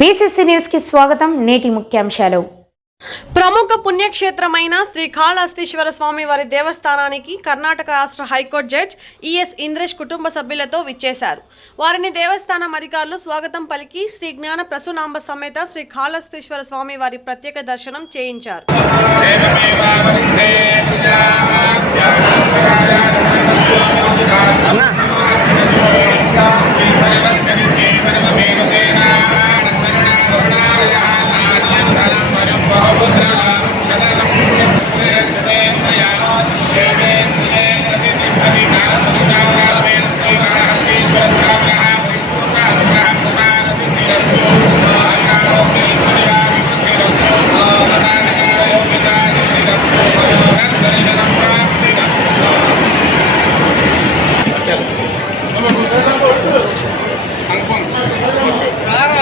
BCC news కి స్వాగతం. నేటి ముఖ్యాంశాలు. ప్రముఖ పుణ్యక్షేత్రమైన శ్రీ కాళహస్తీశ్వర స్వామి వారి దేవస్థానానికి కర్ణాటక రాష్ట్ర హైకోర్టు జడ్జి ఈఎస్ ఇంద్రేష్ కుటుంబ సభ్యులతో విచ్చేశారు. వారిని దేవస్థానం అధికారులు స్వాగతం పలికి శ్రీ జ్ఞాన ప్రసూనాంబ సమేత శ్రీ కాళహస్తీశ్వర స్వామి వారి ప్రత్యేక దర్శనం చేయించారు. Claro,